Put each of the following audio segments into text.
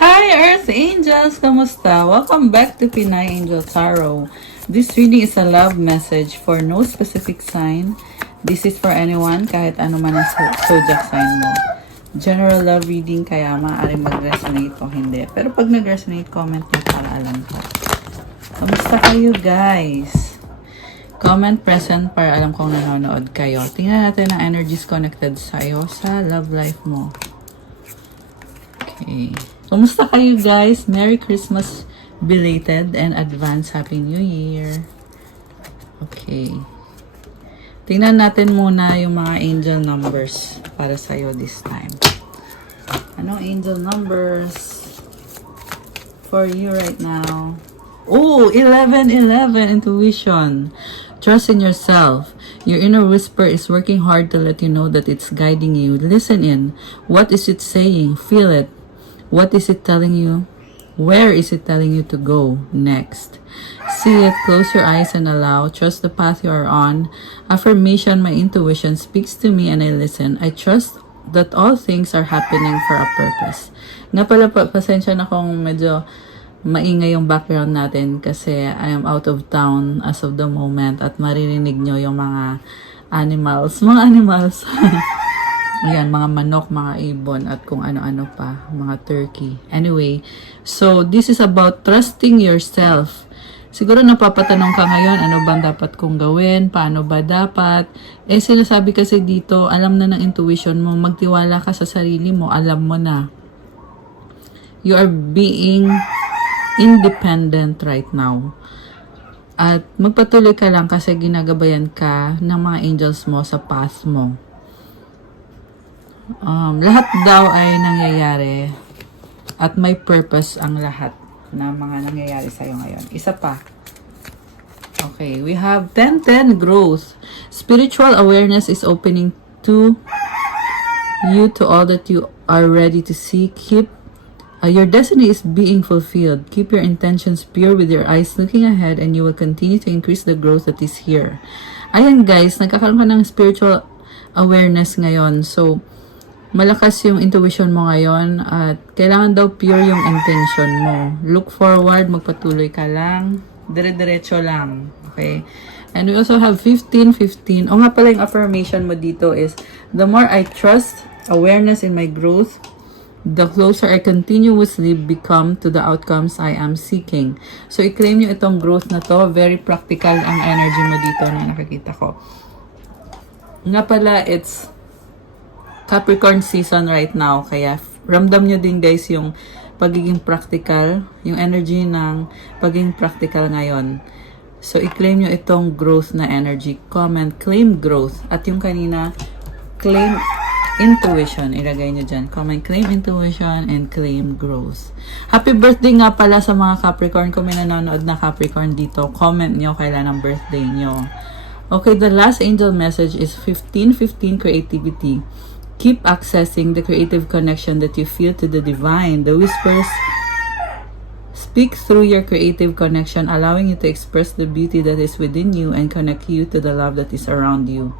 Hi Earth Angels! Kamusta? Welcome back to Pinay Angel Tarot. This reading is a love message for no specific sign. This is for anyone, kahit ano man ang zodiac sign mo. General love reading, kaya maaaring mag-resonate o hindi. Pero pag nag-resonate, comment nyo para alam ko. Kamusta kayo guys? Comment present para alam kong nanonood kayo. Tingnan natin ang energies connected sa'yo sa love life mo. Okay. Kumusta kayo guys? Merry Christmas belated and advance Happy New Year. Okay. Tingnan natin muna yung mga angel numbers para sa'yo this time. Anong angel numbers for you right now? Oh, 11-11 intuition. Trust in yourself. Your inner whisper is working hard to let you know that it's guiding you. Listen in. What is it saying? Feel it. What is it telling you? Where is it telling you to go next? See it, close your eyes and allow. Trust the path you are on. Affirmation, my intuition speaks to me and I listen. I trust that all things are happening for a purpose. Nga pala, pasensya na kung medyo maingay yung background natin kasi I am out of town as of the moment at maririnig nyo yung mga animals. Mga animals. Ayan, mga manok, mga ibon, at kung ano-ano pa, mga turkey. Anyway, so this is about trusting yourself. Siguro napapatanong ka ngayon, ano bang dapat kong gawin? Paano ba dapat? Eh, sinasabi kasi dito, alam na ng intuition mo, magtiwala ka sa sarili mo, alam mo na. You are being independent right now. At magpatuloy ka lang kasi ginagabayan ka ng mga angels mo sa path mo. Lahat daw ay nangyayari at may purpose ang lahat na mga nangyayari sa'yo ngayon. Isa pa. Okay, we have 10-10 growth. Spiritual awareness is opening to you to all that you are ready to see. Your destiny is being fulfilled. Keep your intentions pure with your eyes looking ahead and you will continue to increase the growth that is here. Ayan guys, nagkakaroon ka ng spiritual awareness ngayon. So, malakas yung intuition mo ngayon at kailangan daw pure yung intention mo. Look forward, magpatuloy ka lang, dire-diretso lang. Okay? And we also have 15-15. O nga pala yung affirmation mo dito is, the more I trust awareness in my growth, the closer I continuously become to the outcomes I am seeking. So, i-claim nyo itong growth na to. Very practical ang energy mo dito na nakakita ko. Nga pala, it's Capricorn season right now, kaya ramdam nyo din guys yung pagiging practical, yung energy ng pagiging practical ngayon. So, i-claim nyo itong growth na energy. Comment, claim growth. At yung kanina, claim intuition. Ilagay nyo dyan. Comment, claim intuition and claim growth. Happy birthday nga pala sa mga Capricorn. Kung may nanonood na Capricorn dito, comment nyo kailan ang birthday nyo. Okay, the last angel message is 15-15 creativity. Keep accessing the creative connection that you feel to the divine. The whispers speak through your creative connection, allowing you to express the beauty that is within you and connect you to the love that is around you.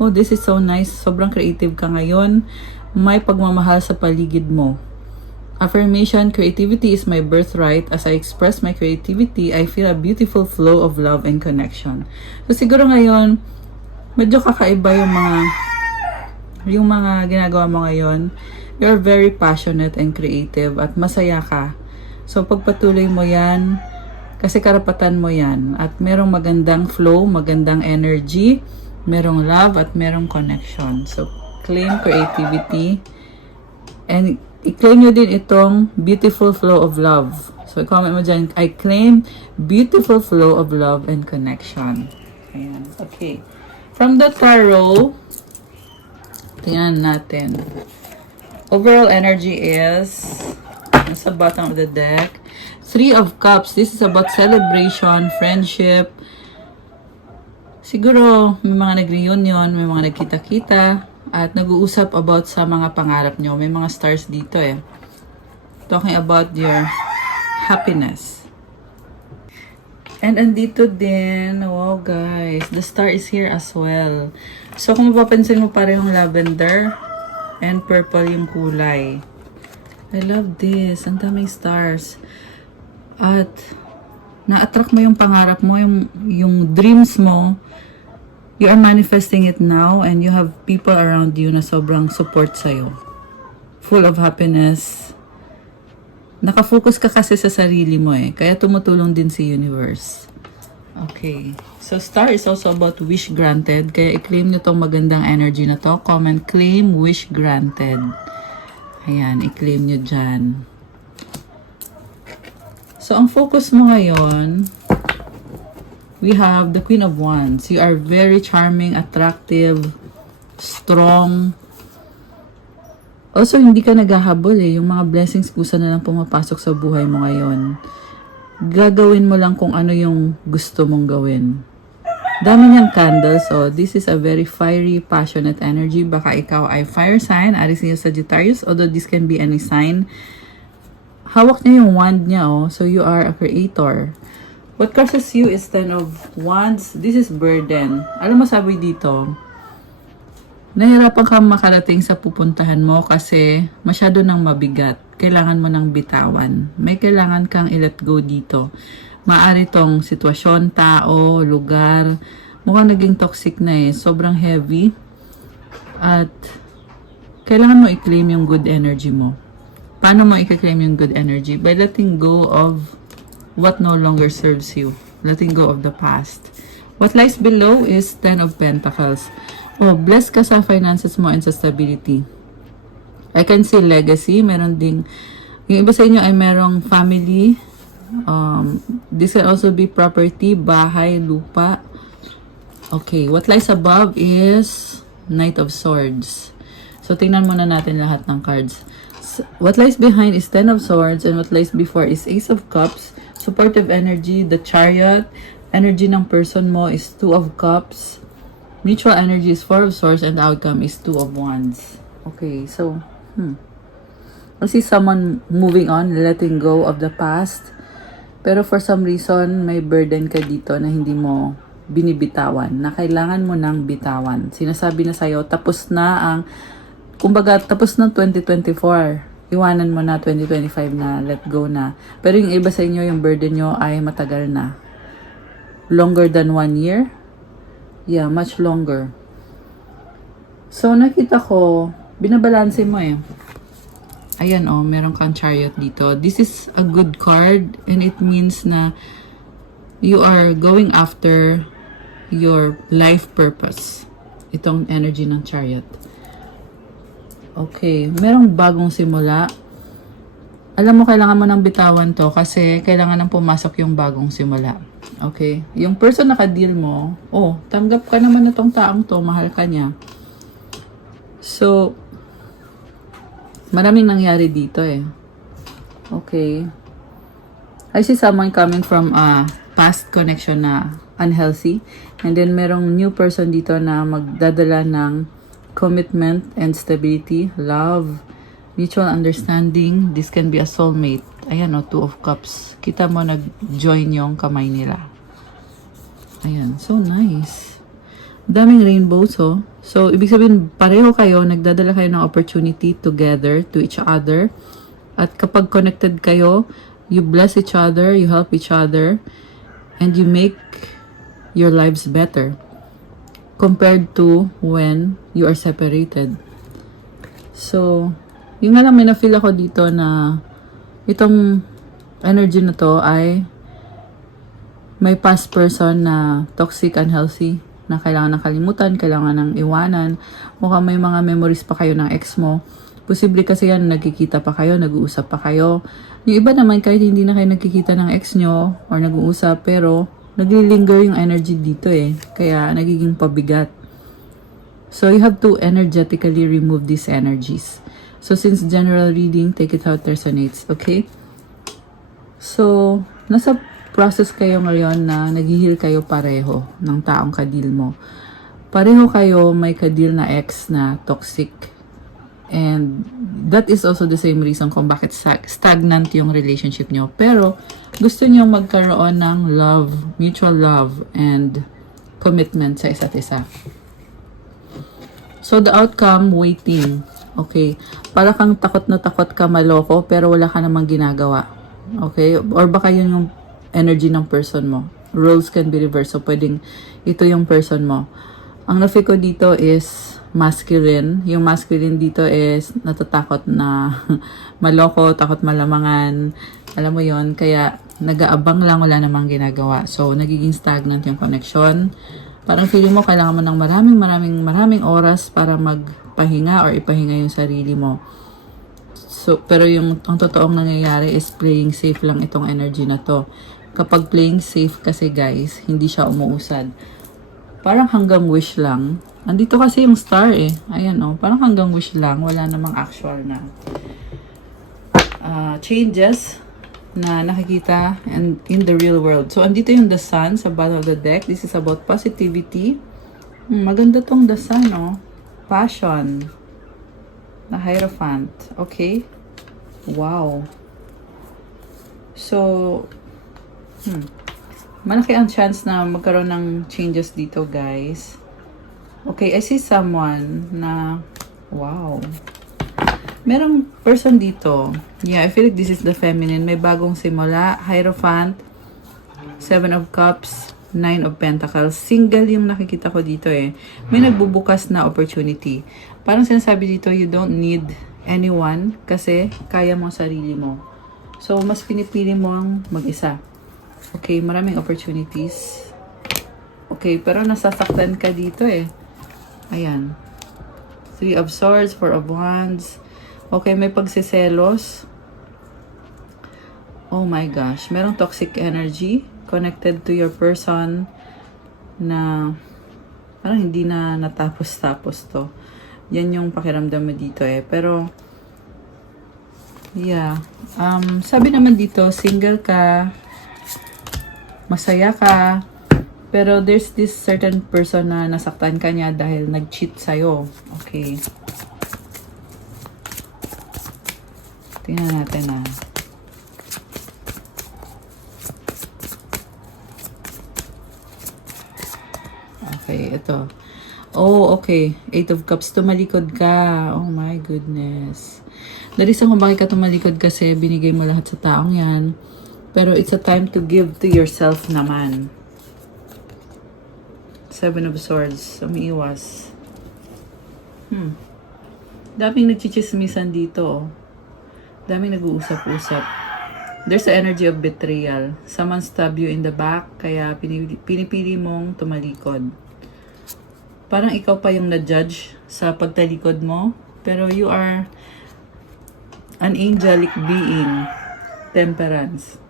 Oh, this is so nice. Sobrang creative ka ngayon. May pagmamahal sa paligid mo. Affirmation, creativity is my birthright. As I express my creativity, I feel a beautiful flow of love and connection. So siguro ngayon, medyo kakaiba yung mga ginagawa mo ngayon. You're very passionate and creative at masaya ka. So, pagpatuloy mo yan, kasi karapatan mo yan. At merong magandang flow, magandang energy, merong love, at merong connection. So, claim creativity. And, i-claim nyo din itong beautiful flow of love. So, comment mo dyan, I claim beautiful flow of love and connection. Ayan. Okay. From the tarot, tingnan natin. Overall energy is nasa bottom of the deck. 3 of Cups. This is about celebration, friendship. Siguro may mga nag-reunion, may mga nagkita-kita, at nag-uusap about sa mga pangarap nyo. May mga stars dito eh. Talking about your happiness. And andito din, wow guys, the star is here as well. So kung mapapansin mo parehong lavender and purple yung kulay. I love this. Ang daming stars. At na-attract mo yung pangarap mo, yung dreams mo. You are manifesting it now and you have people around you na sobrang support sa'yo. Full of happiness. Nakafocus ka kasi sa sarili mo eh. Kaya tumutulong din si universe. Okay. So, star is also about wish granted. Kaya i-claim nyo tong magandang energy na to. Comment, claim, wish granted. Ayan, i-claim nyo dyan. So, ang focus mo ngayon, we have the Queen of Wands. You are very charming, attractive, strong. Also, hindi ka naghahabol eh. Yung mga blessings kusa na lang pumapasok sa buhay mo ngayon. Gagawin mo lang kung ano yung gusto mong gawin. Dami niyang candles. So, this is a very fiery, passionate energy. Baka ikaw ay fire sign, Aries, Leo, Sagittarius. Although this can be any sign. Hawak niya yung wand niya, oh. So, you are a creator. What crosses you is 10 of Wands. This is burden. Alam mo, sabi dito, nahirapan kang makarating sa pupuntahan mo kasi masyado nang mabigat. Kailangan mo nang bitawan. May kailangan kang i-let go dito. Maari tong sitwasyon, tao, lugar. Mukhang naging toxic na eh. Sobrang heavy. At kailangan mo i-claim yung good energy mo. Paano mo i-claim yung good energy? By letting go of what no longer serves you. Letting go of the past. What lies below is 10 of Pentacles. Oh, blessed ka sa finances mo and sa stability. I can see legacy. Meron ding, yung iba sa inyo ay merong family. This can also be property, bahay, lupa. Okay, what lies above is Knight of Swords. So, tingnan muna natin lahat ng cards. What lies behind is 10 of Swords and what lies before is Ace of Cups. Supportive energy, the Chariot. Energy ng person mo is 2 of Cups. Mutual energy is 4 of Swords and the outcome is 2 of Wands. Okay, so, I see someone moving on, letting go of the past. Pero for some reason, may burden ka dito na hindi mo binibitawan, na kailangan mo nang bitawan. Sinasabi na sa'yo, tapos na ang, kumbaga, tapos ng 2024. Iwanan mo na 2025 na, let go na. Pero yung iba sa inyo, yung burden nyo ay matagal na. Longer than 1 year? Yeah, much longer. So, nakita ko, binabalanse mo eh. Ayan oh, meron kang Chariot dito. This is a good card and it means na you are going after your life purpose. Itong energy ng Chariot. Okay, merong bagong simula. Alam mo, kailangan mo nang bitawan to kasi kailangan nang pumasok yung bagong simula. Okay? Yung person na ka-deal mo, oh, tanggap ka naman na tong taong to, mahal ka niya. So, maraming nangyari dito eh. Okay. I see someone coming from a past connection na unhealthy. And then merong new person dito na magdadala ng commitment and stability, love, mutual understanding. This can be a soulmate. Ayan o, 2 of Cups. Kita mo nag-join yung kamay nila. Ayan, so nice. Daming rainbows oh. So, ibig sabihin, pareho kayo, nagdadala kayo ng opportunity together, to each other. At kapag connected kayo, you bless each other, you help each other, and you make your lives better compared to when you are separated. So, yung nga lang, may na-feel ako dito na itong energy na to ay may past person na toxic, unhealthy, na kailangan ng kalimutan, kailangan ng iwanan. Mukhang may mga memories pa kayo ng ex mo. Posible kasi yan, nagkikita pa kayo, nag-uusap pa kayo. Yung iba naman, kahit hindi na kayo nagkikita ng ex nyo or nag-uusap, pero naglilinger yung energy dito eh. Kaya nagiging pabigat. So you have to energetically remove these energies. So since general reading, take it how it resonates. Okay? So, nasa process kayo ngayon na nag-heal kayo pareho ng taong kadil mo. Pareho kayo may kadil na ex na toxic. And that is also the same reason kung bakit stagnant yung relationship nyo. Pero gusto nyo magkaroon ng love, mutual love, and commitment sa isa't isa. So, the outcome, waiting. Okay. Para kang takot na takot ka maloko, pero wala ka namang ginagawa. Okay? Or baka yun yung energy ng person mo. Roles can be reversed. So, pwedeng ito yung person mo. Ang nafi ko dito is masculine. Yung masculine dito is natatakot na maloko, takot malamangan. Alam mo yon, kaya nag-aabang lang, wala namang ginagawa. So, nagiging stagnant yung connection. Parang feeling mo kailangan mo ng maraming oras para magpahinga or ipahinga yung sarili mo. So, pero ang totoong nangyayari is playing safe lang itong energy na to. Kapag playing safe kasi guys, hindi siya umuusad. Parang hanggang wish lang. Andito kasi yung star eh. Ayan oh, parang hanggang wish lang. Wala namang actual na changes na nakikita and in the real world. So, andito yung the sun sa bottom of the deck. This is about positivity. Maganda tong the sun oh. Passion. The Hierophant. Okay. Wow. So, malaki ang chance na magkaroon ng changes dito, guys. Okay, I see someone na, wow. Merong person dito. Yeah, I feel like this is the feminine. May bagong simula. Hierophant, 7 of Cups, 9 of Pentacles. Single yung nakikita ko dito eh. May nagbubukas na opportunity. Parang sinasabi dito, you don't need anyone kasi kaya mo sarili mo. So, mas pinipili mo ang mag-isa. Okay, maraming opportunities. Okay, pero nasasaktan ka dito eh. Ayan. 3 of Swords, 4 of Wands. Okay, may pagsiselos. Oh my gosh. Merong toxic energy connected to your person na parang hindi na natapos-tapos to. Yan yung pakiramdam mo dito eh. Pero, yeah. Sabi naman dito, single ka, masaya ka, pero there's this certain person na nasaktan ka niya dahil nag-cheat sa'yo. Okay. Tingnan natin ah. Okay, ito. Oh, okay. 8 of Cups. Tumalikod ka. Oh my goodness. The reason kung bakit ka tumalikod kasi binigay mo lahat sa taong yan. Pero it's a time to give to yourself naman. 7 of Swords. Umiiwas. Daming nagchichismisan dito. Daming nag-uusap-usap. There's the energy of betrayal. Someone stabbed you in the back, kaya pinipili mong tumalikod. Parang ikaw pa yung na-judge sa pagtalikod mo, pero you are an angelic being. Temperance.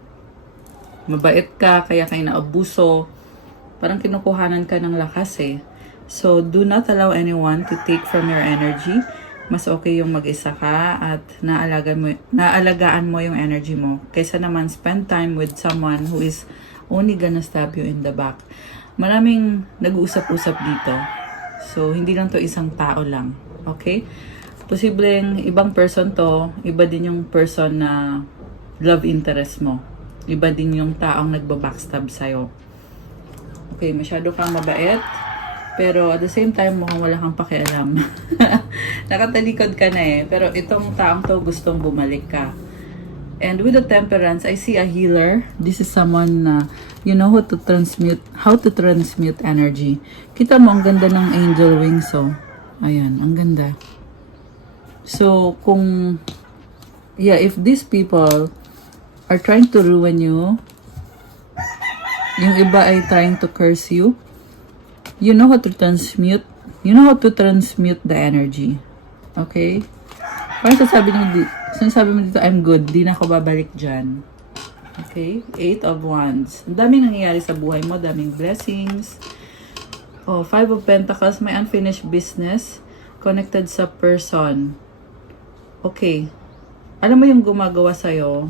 Mabait ka, kaya kayo naabuso. Parang kinukuhanan ka ng lakas eh. So, do not allow anyone to take from your energy. Mas okay yung mag-isa ka at naalagaan mo yung energy mo. Kaysa naman spend time with someone who is only gonna stab you in the back. Maraming nag-uusap-usap dito. So, hindi lang to isang tao lang. Okay? Posibleng ibang person to, iba din yung person na love interest mo. Iba din yung taong nagbabackstab sa'yo. Okay, masyado kang mabait. Pero at the same time, mukhang wala kang pakialam. Nakatalikod ka na eh. Pero itong taong to gustong bumalik ka. And with the Temperance, I see a healer. This is someone na you know how to transmute energy. Kita mo, ang ganda ng angel wings, oh. Ayan, ang ganda. So, if these people are trying to ruin you, yung iba ay trying to curse you, you know how to transmute the energy. Okay? Parang sinasabi mo dito, I'm good, di na ako babalik dyan. Okay? 8 of Wands. Ang daming nangyayari sa buhay mo, daming blessings. Oh, 5 of Pentacles, may unfinished business connected sa person. Okay. Alam mo yung gumagawa sa'yo,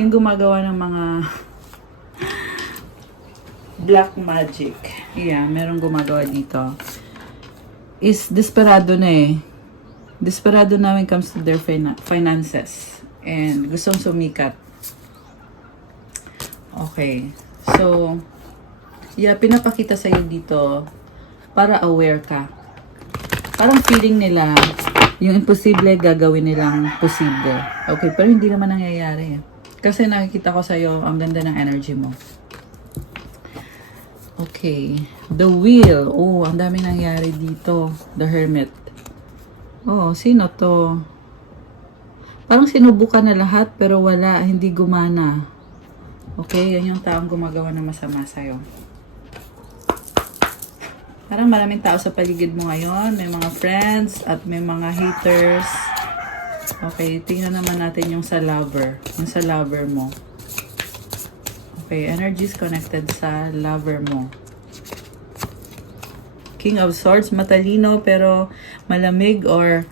yung gumagawa ng mga black magic. Yeah, merong gumagawa dito. Is desperado na eh. Desperado na when it comes to their finances. And gustong sumikat. Okay. So, yeah, pinapakita sa'yo dito. para aware ka. Parang feeling nila, yung imposible gagawin nilang posible. Okay, pero hindi naman nangyayari. Kasi nakikita ko sa'yo, ang ganda ng energy mo. Okay. The Wheel. Oh, ang dami nangyari dito. The Hermit. Oh, sino to? Parang sinubukan na lahat pero wala, hindi gumana. Okay, yan yung taong gumagawa ng masama sa'yo. Parang maraming tao sa paligid mo ngayon. May mga friends at may mga haters. Okay, tingnan naman natin yung sa lover. Yung sa lover mo. Okay, energies connected sa lover mo. King of Swords, matalino pero malamig or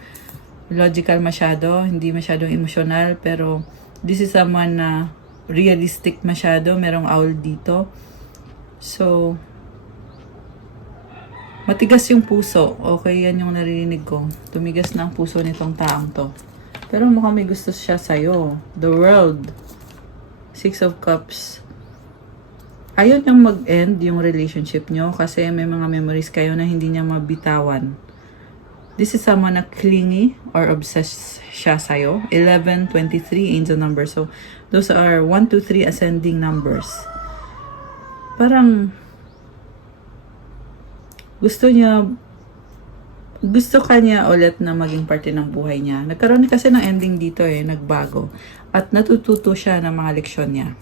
logical masyado. Hindi masyadong emotional pero this is someone na realistic masyado. Merong owl dito. So, matigas yung puso. Okay, yan yung naririnig ko. Tumigas na ang puso nitong taong to. Pero mukhang may gusto siya sa'yo. The World. Six of Cups. Ayaw niyang mag-end yung relationship niyo kasi may mga memories kayo na hindi niya mabitawan. This is someone na clingy or obsessed siya sa'yo. 11, 23, angel number. So, those are 1, 2, 3 ascending numbers. Parang gusto ka niya ulit na maging parte ng buhay niya. Nagkaroon kasi ng ending dito nagbago. At natututo siya ng mga leksyon niya.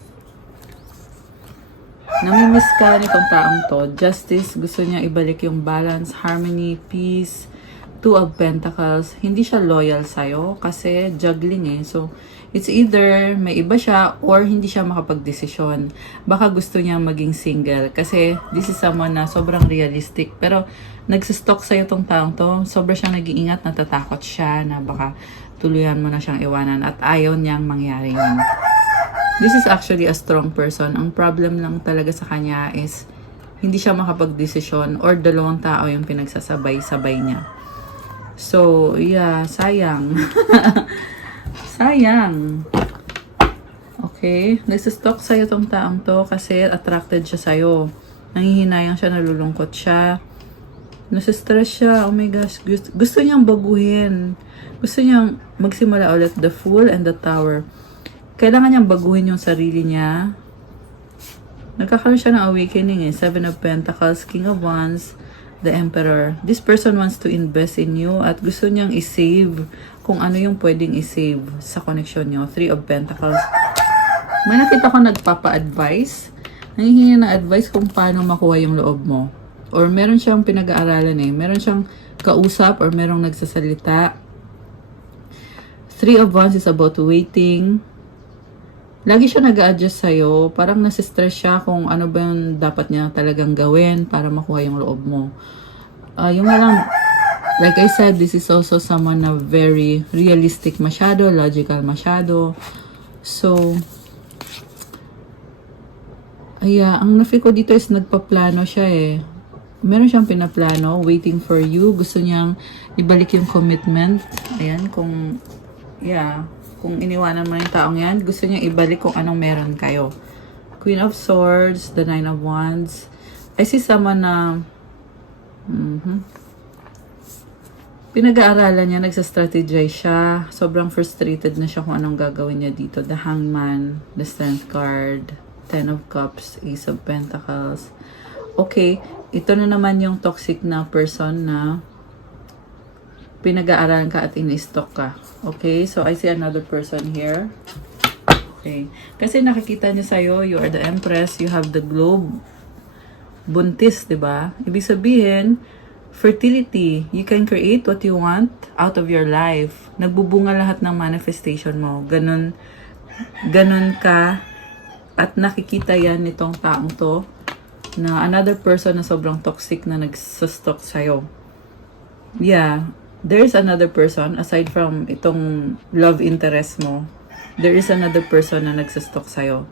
Namimiss ka nitong taong to. Justice, gusto niya ibalik yung balance, harmony, peace. Two of Pentacles, hindi siya loyal sa'yo kasi juggling So, it's either may iba siya or hindi siya makapag-desisyon. Baka gusto niya maging single kasi this is someone na sobrang realistic. Pero, nagsistalk sa'yo tong taong to. Sobrang siyang nag-iingat, natatakot siya na baka tuluyan mo na siyang iwanan at ayaw niyang mangyari yun. This is actually a strong person. Ang problem lang talaga sa kanya is hindi siya makapag-desisyon or dalawang tao yung pinagsasabay-sabay niya. So, yeah, sayang. Sayang. Okay, nagsistalk sa'yo tong taong to kasi attracted siya sa'yo. Nangihinayang siya, nalulungkot siya. Nasistress siya. Oh my gosh, gusto niyang baguhin. Gusto niyang magsimula ulit. The Fool and the Tower. Kailangan niyang baguhin yung sarili niya. Nagkakaroon siya ng awakening 7 of Pentacles, King of Wands, the Emperor. This person wants to invest in you at gusto niyang i-save kung ano yung pwedeng i-save sa connection niyo. 3 of Pentacles. May nakita ko nagpapa-advise. Nangihingi ng advice kung paano makuha yung loob mo. Or meron siyang pinag-aaralan Meron siyang kausap or merong nagsasalita. 3 of Wands is about waiting. Lagi siya nag-a-adjust sa'yo. Parang nasistress siya kung ano ba yung dapat niya talagang gawin para makuha yung loob mo. Yung nga lang, like I said, this is also someone na very realistic masyado, logical masyado. So, ang na-feel ko dito is nagpaplano siya Meron siyang pinaplano, waiting for you. Gusto niyang ibalik yung commitment. Ayan, kung iniwanan mo yung taong yan, gusto niya ibalik kung anong meron kayo. Queen of Swords, the 9 of Wands. I see someone na pinag-aaralan niya, nagsa-strategize siya. Sobrang frustrated na siya kung anong gagawin niya dito. The Hangman, the Strength card, 10 of Cups, Ace of Pentacles. Okay, ito na naman yung toxic na person na pinag-aaralan ka at in-stalk ka. Okay, so I see another person here. Okay, kasi nakikita niya sa'yo, you are the Empress, you have the globe. Buntis, diba? Ibig sabihin, fertility. You can create what you want out of your life. Nagbubunga lahat ng manifestation mo. Ganun ka. At nakikita yan nitong taong to na another person na sobrang toxic na nagsastalk sa'yo. Yeah. There is another person, aside from itong love interest mo, there is another person na nagsastalk sa'yo.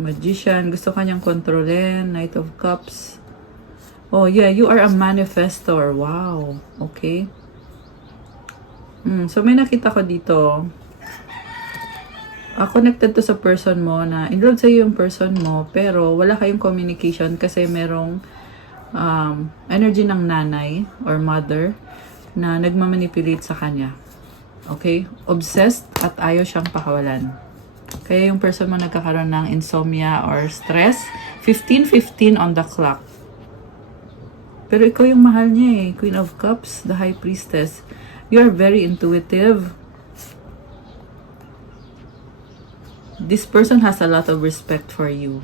Magician, gusto kanyang kontrolin, Knight of Cups. Oh yeah, you are a manifestor. Wow. Okay. So may nakita ko dito. Connected to sa person mo na in love sa'yo yung person mo, pero wala kayong communication kasi merong energy ng nanay or mother na nagmamanipulate sa kanya. Okay? Obsessed at ayaw siyang pakawalan. Kaya yung person mo nagkakaroon ng insomnia or stress, 15:15 on the clock. Pero ikaw yung mahal niya eh. Queen of Cups, the High Priestess. You are very intuitive. This person has a lot of respect for you.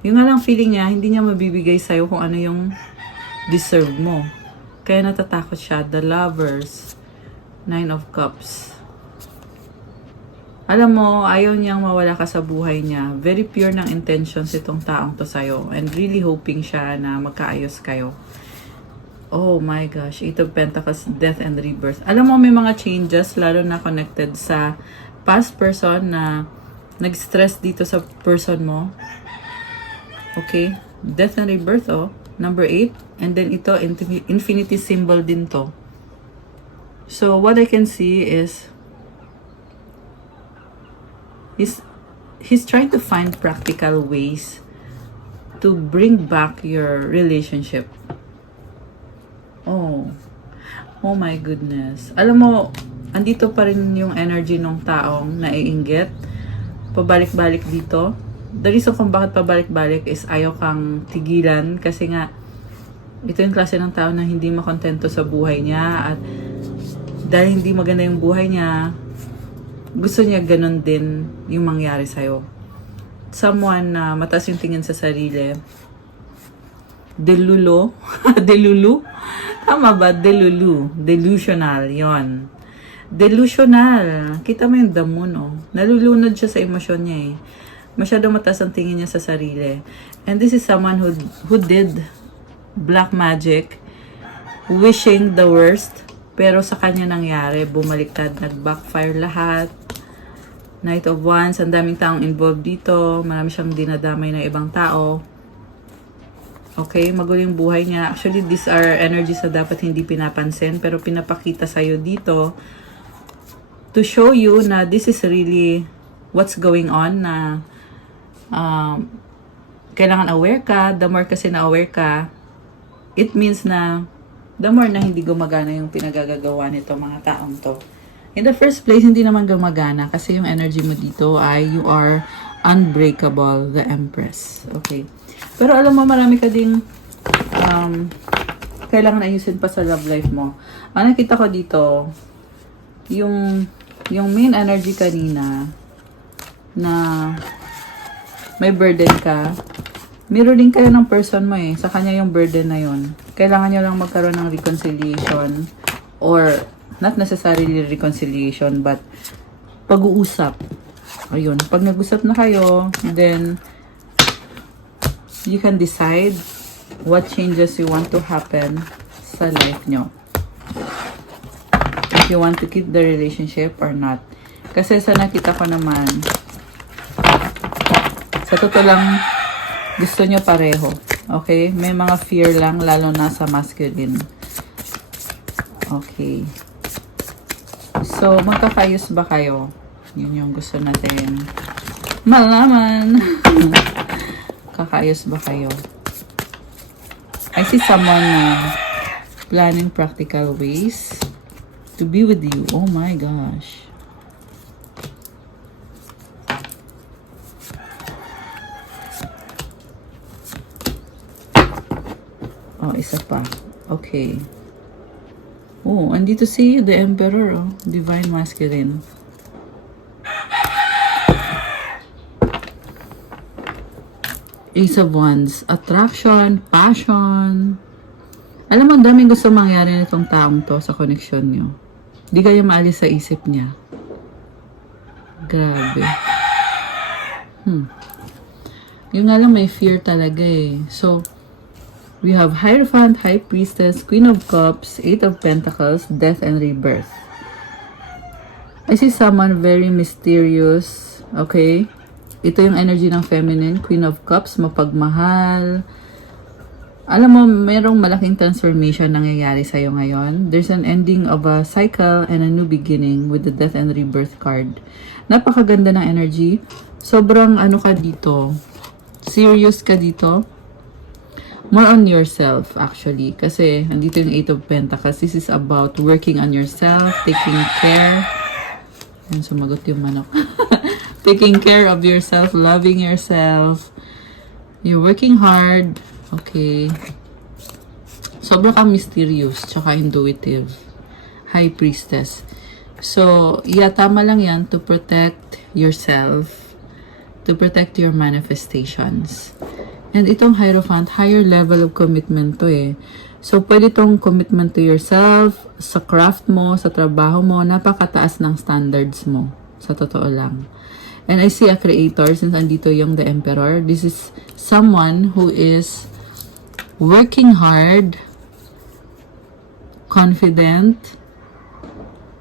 Yung nga lang feeling niya, hindi niya mabibigay sa'yo kung ano yung deserve mo. Kaya natatakot siya. The Lovers, 9 of Cups. Alam mo, ayaw niyang mawala ka sa buhay niya. Very pure ng intentions itong taong to sa'yo. And really hoping siya na magkaayos kayo. Oh my gosh. 8 of Pentacles, Death and Rebirth. Alam mo, may mga changes, lalo na connected sa past person na nag-stress dito sa person mo. Okay? Death and Rebirth, oh. Number 8. And then ito, infinity symbol din to. So, what I can see is he's trying to find practical ways to bring back your relationship. Oh my goodness. Alam mo, andito pa rin yung energy ng taong naiinggit. Pabalik-balik dito. The reason kung bakit pabalik-balik is ayaw kang tigilan kasi nga ito yung klase ng tao na hindi makontento sa buhay niya at dahil hindi maganda yung buhay niya, gusto niya ganun din yung mangyari sa'yo. Someone na mataas yung tingin sa sarili. Delulu. Delulu? Tama ba? Delulu. Delusional. Yon. Delusional. Kita mo yung damo, no? Nalulunod siya sa emosyon niya eh. Masyadong mataas ang tingin niya sa sarili. And this is someone who did black magic, wishing the worst, pero sa kanya nangyari, bumaliktad, nag-backfire lahat. Knight of Wands, ang daming taong involved dito. Marami siyang dinadamay na ibang tao. Okay, magulo yung buhay niya. Actually, these are energies na dapat hindi pinapansin, pero pinapakita sa'yo dito to show you na this is really what's going on, na kailangan aware ka. The more kasi na aware ka, it means na the more na hindi gumagana yung pinagagagawa nito mga taong to. In the first place, hindi naman gumagana kasi yung energy mo dito ay you are unbreakable, the Empress. Okay. Pero alam mo, marami ka ding kailangan ayusin pa sa love life mo. Ang nakita ko dito, yung main energy kanina na may burden ka, mirroring kayo ng person mo eh. Sa kanya yung burden na yun. Kailangan nyo lang magkaroon ng reconciliation or not necessarily reconciliation but pag-uusap. Ayun. Pag nag-usap na kayo, then you can decide what changes you want to happen sa life nyo. If you want to keep the relationship or not. Kasi sa nakita ko naman, sa totoo lang, gusto nyo pareho. Okay? May mga fear lang, lalo na sa masculine. Okay. So, magkakayos ba kayo? Yun yung gusto natin malaman. Kakayos ba kayo? I see someone planning practical ways to be with you. Oh my gosh. Oh, isa pa. Okay. Oh, andito si the Emperor, oh. Divine Masculine. Ace of Wands. Attraction, passion. Alam mo, ang daming gusto mangyari nitong taong to sa connection nyo. Di kayo maalis sa isip niya. Grabe. Yung nga lang, may fear talaga eh. So, we have Hierophant, High Priestess, Queen of Cups, 8 of Pentacles, Death and Rebirth. I see someone very mysterious. Okay? Ito yung energy ng feminine, Queen of Cups, mapagmahal. Alam mo, merong malaking transformation nangyayari sa'yo ngayon. There's an ending of a cycle and a new beginning with the Death and Rebirth card. Napakaganda ng energy. Sobrang ano ka dito. Serious ka dito. more on yourself actually. Kasi nandito yung Eight of Pentacles. This is about working on yourself, taking care. Yan, sumagot yung manok. Taking care of yourself, loving yourself. You're working hard. Okay. Sobra kang mysterious, tsaka intuitive. High Priestess. So, yeah, tama lang yan to protect yourself, to protect your manifestations. And itong Hierophant, higher level of commitment to eh. So, pwede itong commitment to yourself, sa craft mo, sa trabaho mo, napakataas ng standards mo. Sa totoo lang. And I see a creator, since andito yung the Emperor. This is someone who is working hard, confident,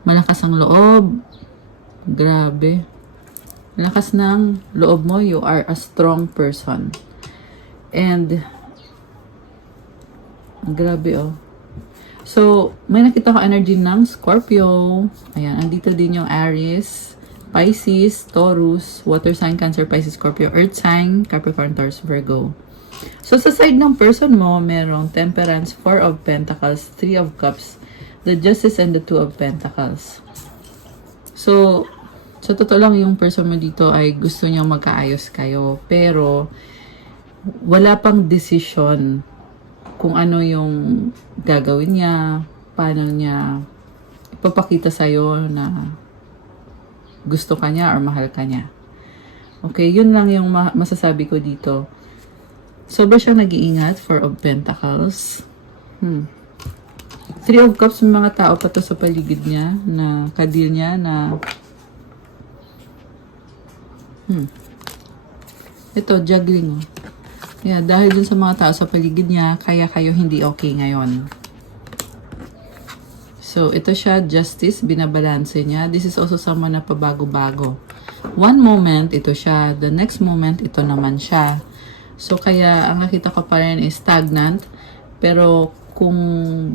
malakas ang loob. Grabe. Malakas ng loob mo. You are a strong person. And, grabe oh. So, may nakita ko energy ng Scorpio. Ayan, andito din yung Aries, Pisces, Taurus, Water sign, Cancer, Pisces, Scorpio, Earth sign, Capricorn, Taurus, Virgo. So, sa side ng person mo, merong Temperance, Four of Pentacles, Three of Cups, the Justice, and the Two of Pentacles. So, sa totoo lang, yung person mo dito ay gusto niya magkaayos kayo. Pero, wala pang decision kung ano yung gagawin niya, paano niya ipapakita sa'yo na gusto ka niya or mahal ka niya. Okay, yun lang yung masasabi ko dito. Sobra siyang nag-iingat, Four of Pentacles. Three of Cups, may mga tao pa to sa paligid niya, na kadil niya, na ito, juggling. Yeah, dahil dun sa mga tao sa paligid niya, kaya kayo hindi okay ngayon. So, ito siya, Justice, binabalanse niya. This is also someone na pabago-bago. One moment, ito siya. The next moment, ito naman siya. So, kaya, ang nakita ko pa rin is stagnant. Pero, kung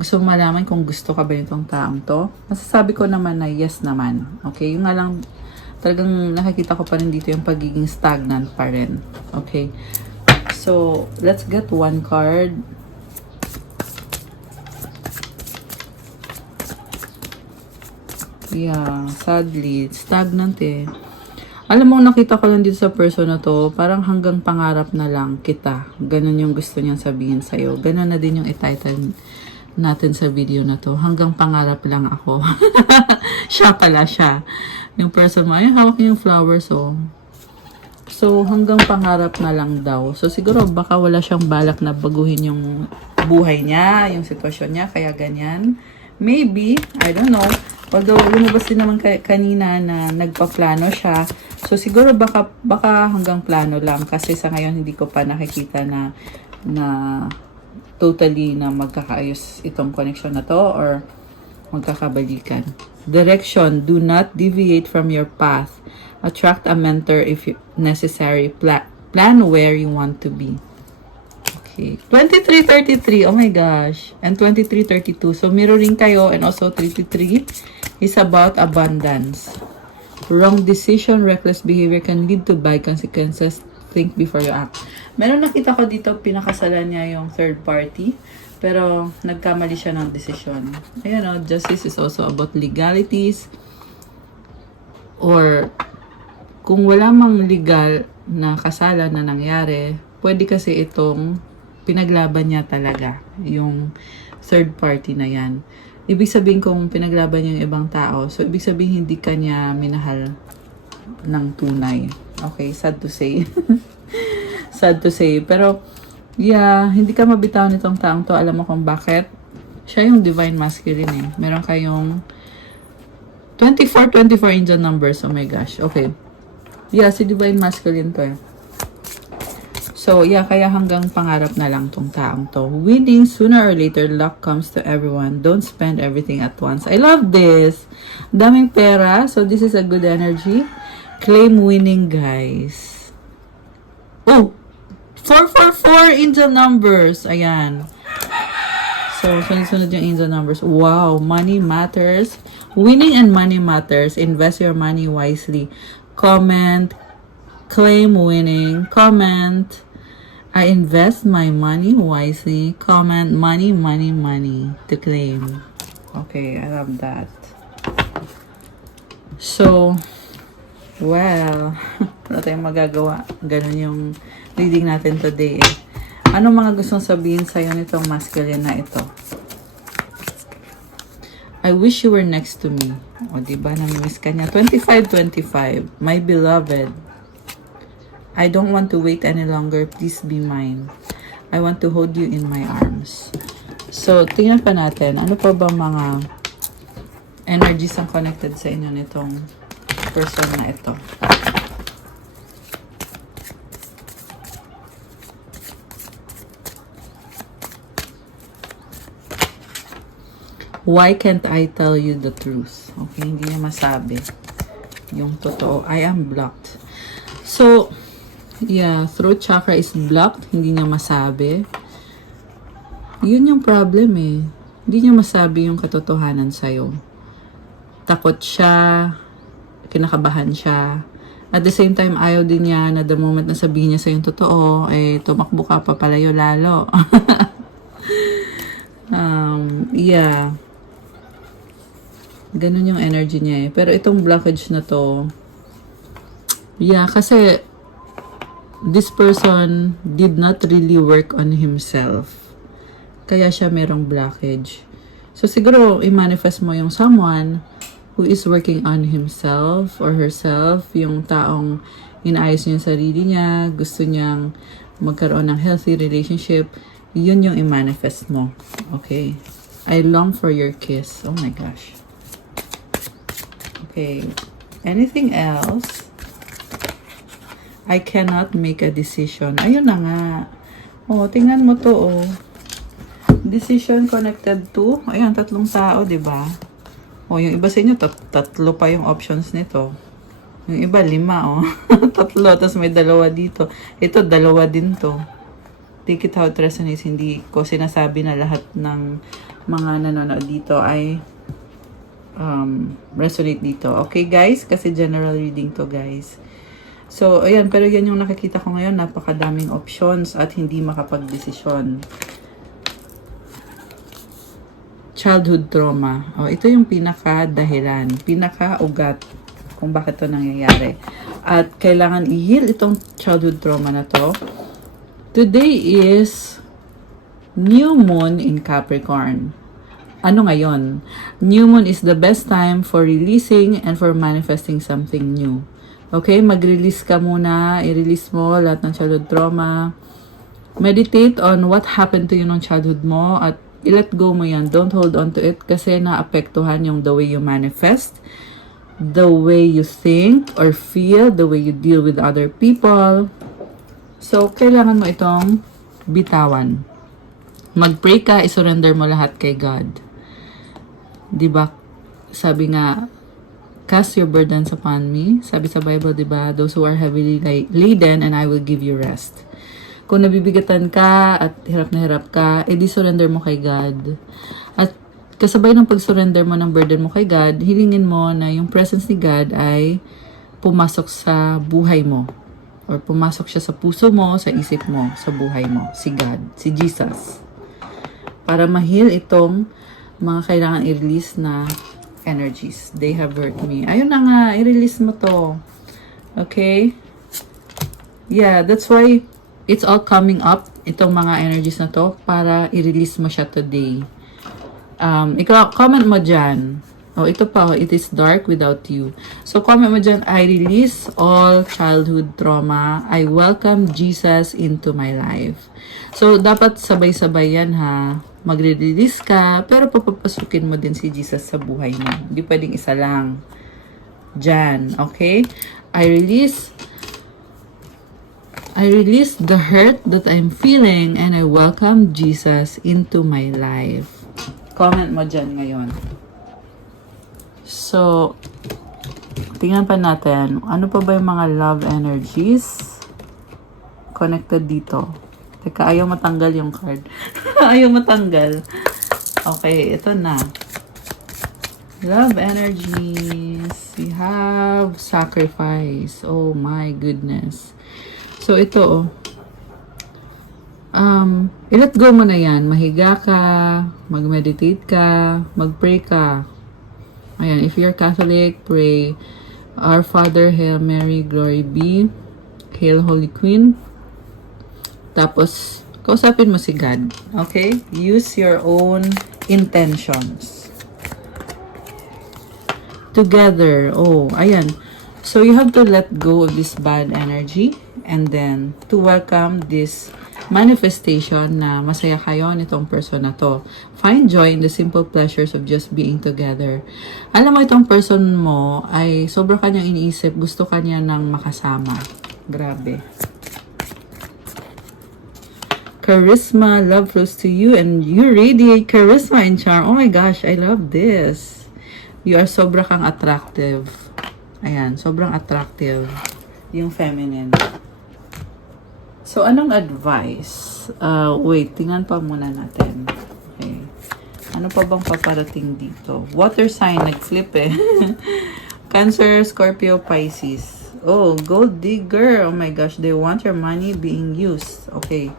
gusto mo malaman kung gusto ka ba nitong taong to, masasabi ko naman na yes naman. Okay? Yung nga lang, talagang nakikita ko pa rin dito yung pagiging stagnant pa rin. Okay? So, let's get one card. Yeah, sadly, stagnant eh. Alam mo, nakita ko lang dito sa person na to, parang hanggang pangarap na lang kita. Ganon yung gusto niyang sabihin sa'yo. Ganon na din yung ititle natin sa video na to. Hanggang pangarap lang ako. Siya pala siya. Yung person mo, ay hawak niya yung flowers oh. So, hanggang pangarap na lang daw. So, siguro baka wala siyang balak na baguhin yung buhay niya, yung sitwasyon niya, kaya ganyan. Maybe, I don't know. Although, lumabas din naman kanina na nagpa-plano siya. So, siguro baka hanggang plano lang. Kasi sa ngayon, hindi ko pa nakikita na totally na magkakaayos itong connection na to or magkakabalikan. Direction, do not deviate from your path. Attract a mentor if necessary. Plan where you want to be. Okay. 2333. Oh my gosh. And 2332. So, mirroring kayo. And also, 33 is about abundance. Wrong decision, reckless behavior can lead to bad consequences. Think before you act. Meron nakita ko dito, pinakasalan niya yung third party. Pero, nagkamali siya ng decision. Ayan o, justice is also about legalities. Or, kung wala mang legal na kasalan na nangyari, pwede kasi itong pinaglaban niya talaga, yung third party na yan. Ibig sabihin kung pinaglaban niya yung ibang tao, so ibig sabihin hindi ka niya minahal ng tunay. Okay, sad to say. Sad to say. Pero, yeah, hindi ka mabitaw nitong taong to. Alam mo kung bakit? Siya yung divine masculine eh. Meron kayong 24 angel numbers. Oh my gosh. Okay. Yeah, si divine masculine to eh. So, yeah, kaya hanggang pangarap na lang tong taong to. Winning, sooner or later, luck comes to everyone. Don't spend everything at once. I love this. Daming pera. So, this is a good energy. Claim winning, guys. Oh! 444 angel numbers. Ayan. So, sunod-sunod yung angel numbers. Wow! Money matters. Winning and money matters. Invest your money wisely. Comment. Claim winning. Comment. I invest my money wisely. Comment money, money, money to claim. Okay, I love that. So, well, wala tayong magagawa. Ganun yung reading natin today eh. Ano mga gustong sabihin sa'yo nitong masculine na ito? I wish you were next to me. O, diba? Namimiss ka niya. 25-25. My beloved. I don't want to wait any longer. Please be mine. I want to hold you in my arms. So, tingnan pa natin. Ano pa ba mga energies ang connected sa inyo nitong person na ito? Why can't I tell you the truth? Okay, hindi niya masabi yung totoo. I am blocked. So, yeah, throat chakra is blocked. Hindi niya masabi. Yun yung problem eh. Hindi niya masabi yung katotohanan sa'yo. Takot siya. Kinakabahan siya. At the same time, ayaw din niya na the moment na sabihin niya sa'yo yung totoo, eh, tumakbo ka, papalayo lalo. Yeah. Ganun yung energy niya eh. Pero itong blockage na to, yeah, kasi this person did not really work on himself. Kaya siya merong blockage. So siguro, i-manifest mo yung someone who is working on himself or herself, yung taong inaayos niya yung sarili niya, gusto niyang magkaroon ng healthy relationship, yun yung i-manifest mo. Okay. I long for your kiss. Oh my gosh. Okay. Anything else? I cannot make a decision. Ayun na nga. Oh, tingnan mo to, oh. Decision connected to, ayan, 3 tao, di ba? Oh, yung iba sa inyo, 3 pa yung options nito. Yung iba, 5, oh. 3, tapos may 2 dito. Ito, 2 din to. Take it how it resonates. Hindi ko sinasabi na lahat ng mga nanonood dito ay resonate dito. Okay, guys? Kasi general reading to, guys. So, ayan, pero yan yung nakikita ko ngayon, napakadaming options at hindi makapag-desisyon. Childhood trauma. Oh, ito yung pinaka-dahilan, pinaka-ugat kung bakit to nangyayari. At kailangan i-heal itong childhood trauma na to. Today is New Moon in Capricorn. Ano ngayon? New Moon is the best time for releasing and for manifesting something new. Okay, mag-release ka muna, i-release mo lahat ng childhood trauma. Meditate on what happened to you nung childhood mo at i-let go mo yan. Don't hold on to it kasi naapektuhan yung the way you manifest, the way you think or feel, the way you deal with other people. So, kailangan mo itong bitawan. Mag-pray ka, i-surrender mo lahat kay God. Diba? Sabi nga, cast your burdens upon me. Sabi sa Bible, diba? Those who are heavily laden and I will give you rest. Kung nabibigatan ka at hirap na hirap ka, edi surrender mo kay God. At kasabay ng pag-surrender mo ng burden mo kay God, hilingin mo na yung presence ni God ay pumasok sa buhay mo. Or pumasok siya sa puso mo, sa isip mo, sa buhay mo. Si God, si Jesus. Para ma-heal itong mga kailangan i-release na energies. They have hurt me. Ayun na nga, i-release mo to. Okay? Yeah, that's why it's all coming up, itong mga energies na to, para i-release mo siya today. Ikaw, comment mo dyan. Oh, ito pa, it is dark without you. So, comment mo dyan, I release all childhood trauma. I welcome Jesus into my life. So, dapat sabay-sabay yan, ha. Magre-release ka, pero papapasukin mo din si Jesus sa buhay mo. Hindi pwedeng isa lang. Dyan, okay? I release the hurt that I'm feeling and I welcome Jesus into my life. Comment mo dyan ngayon. So, tingnan pa natin. Ano pa ba yung mga love energies connected dito? Teka, ayaw matanggal yung card. Ayaw matanggal. Okay, ito na. Love energies. We have sacrifice. Oh my goodness. So, ito, I-let go mo na yan. Mahiga ka, mag-meditate ka, mag-pray ka. Ayan, if you're Catholic, pray, Our Father, Hail Mary, Glory be, Hail Holy Queen. Tapos, kausapin mo si God. Okay? Use your own intentions. Together. Oh, ayan. So, you have to let go of this bad energy and then to welcome this manifestation na masaya kayo nitong person na to. Find joy in the simple pleasures of just being together. Alam mo, itong person mo ay sobra kanyang iniisip. Gusto kanya ng makasama. Grabe. Charisma, love flows to you and you radiate charisma and charm. Oh my gosh, I love this. You are sobra kang attractive. Ayan, sobrang attractive yung feminine. So, anong advice? Wait, tingnan pa muna natin. Okay. Ano pa bang paparating dito? Water sign, nag-flip eh. Cancer, Scorpio, Pisces. Oh, gold digger. Oh my gosh, they want your money being used. Okay.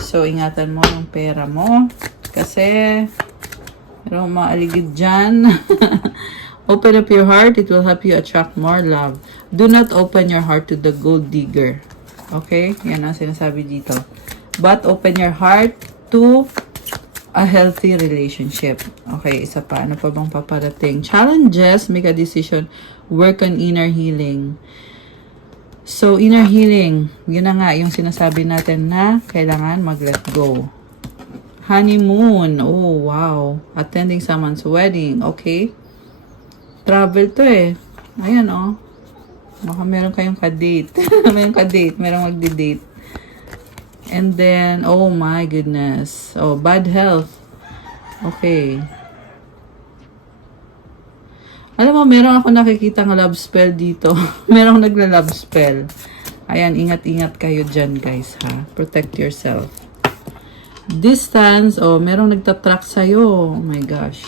So, ingatan mo yung pera mo. Kasi, merong mga aligid dyan. Open up your heart. It will help you attract more love. Do not open your heart to the gold digger. Okay? Yan ang sinasabi dito. But open your heart to a healthy relationship. Okay, isa pa. Ano pa bang paparating? Challenges, make a decision, work on inner healing. So, inner healing, yun na nga yung sinasabi natin na kailangan mag-let go. Honeymoon, oh wow. Attending someone's wedding, okay? Travel to eh. Ayan oh. Baka meron kayong ka-date. Merong magdi-date. And then, oh my goodness. Oh, bad health. Okay. Alam mo, meron ako nakikitang love spell dito. Merong nagla-love spell. Ayan, ingat-ingat kayo dyan, guys, ha? Protect yourself. Distance. Oh, merong nagtatrack sa'yo. Oh my gosh.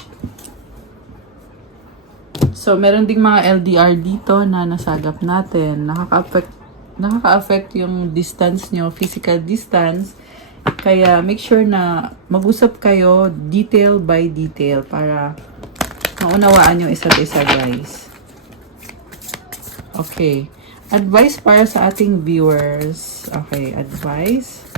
So, meron ding mga LDR dito na nasagap natin. Nakaka-affect yung distance nyo, physical distance. Kaya, make sure na mag-usap kayo detail by detail para maunawaan yung isa't isa, guys. Okay. Advice para sa ating viewers. Okay, advice.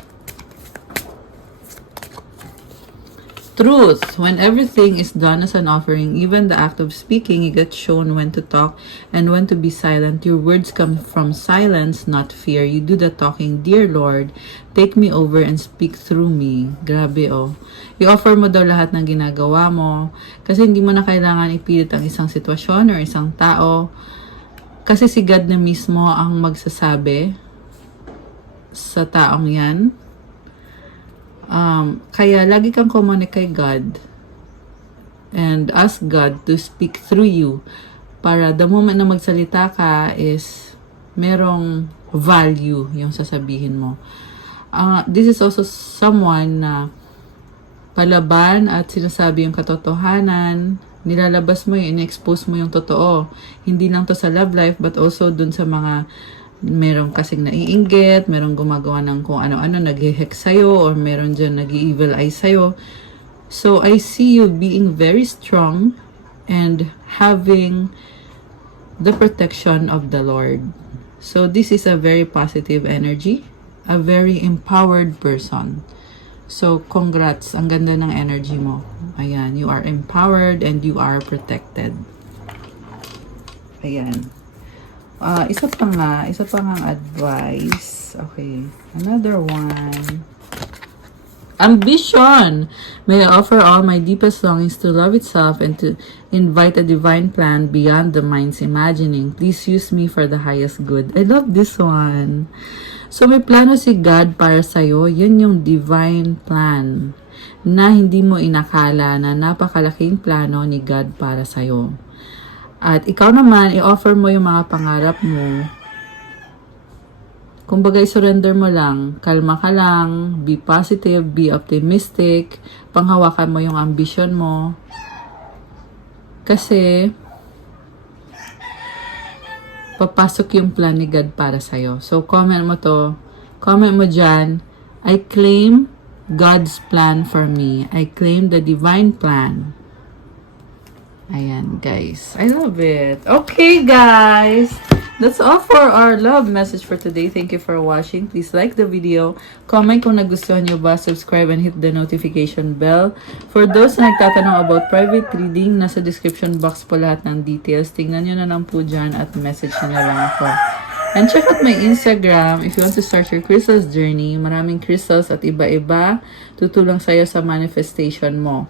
Truth. When everything is done as an offering, even the act of speaking, you get shown when to talk and when to be silent. Your words come from silence, not fear. You do the talking. Dear Lord, take me over and speak through me. Grabe oh. I-offer mo daw lahat ng ginagawa mo kasi hindi mo na kailangan ipilit ang isang sitwasyon or isang tao. Kasi si God na mismo ang magsasabi sa taong yan. Kaya lagi kang kumunik kay God and ask God to speak through you para the moment na magsalita ka is merong value yung sasabihin mo. This is also someone na palaban at sinasabi yung katotohanan, nilalabas mo yun, in-expose mo yung totoo. Hindi lang to sa love life but also dun sa mga meron kasing naiinggit, meron gumagawa ng kung ano-ano, nag-hex sa'yo, or meron dyan nag-evil eye sa'yo. So, I see you being very strong and having the protection of the Lord. So, this is a very positive energy, a very empowered person. So, congrats. Ang ganda ng energy mo. Ayan, you are empowered and you are protected. Ayan. Isa pa nga advice. Okay. Another one. Ambition. May I offer all my deepest longings to love itself and to invite a divine plan beyond the mind's imagining. Please use me for the highest good. I love this one. So, may plano si God para sa'yo. Yun yung divine plan na hindi mo inakala na napakalaking plano ni God para sa'yo. At ikaw naman, i-offer mo yung mga pangarap mo. Kumbaga, surrender mo lang. Kalma ka lang. Be positive. Be optimistic. Panghawakan mo yung ambition mo. Kasi, papasok yung plan ni God para sa'yo. So, comment mo to. Comment mo dyan. I claim God's plan for me. I claim the divine plan. Ayan, guys. I love it. Okay, guys. That's all for our love message for today. Thank you for watching. Please like the video. Comment kung nagustuhan nyo ba. Subscribe and hit the notification bell. For those na nagtatanong about private reading, nasa description box po lahat ng details. Tingnan nyo na lang po dyan at message nyo na lang ako. And check out my Instagram if you want to start your crystals journey. Maraming crystals at iba-iba tutulong sa'yo sa manifestation mo.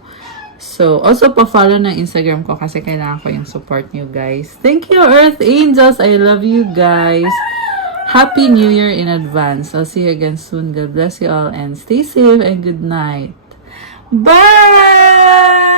So, also pa-follow ng Instagram ko kasi kailangan ko yung support nyo, guys. Thank you, Earth Angels. I love you, guys. Happy New Year in advance. I'll see you again soon. God bless you all and stay safe and good night. Bye!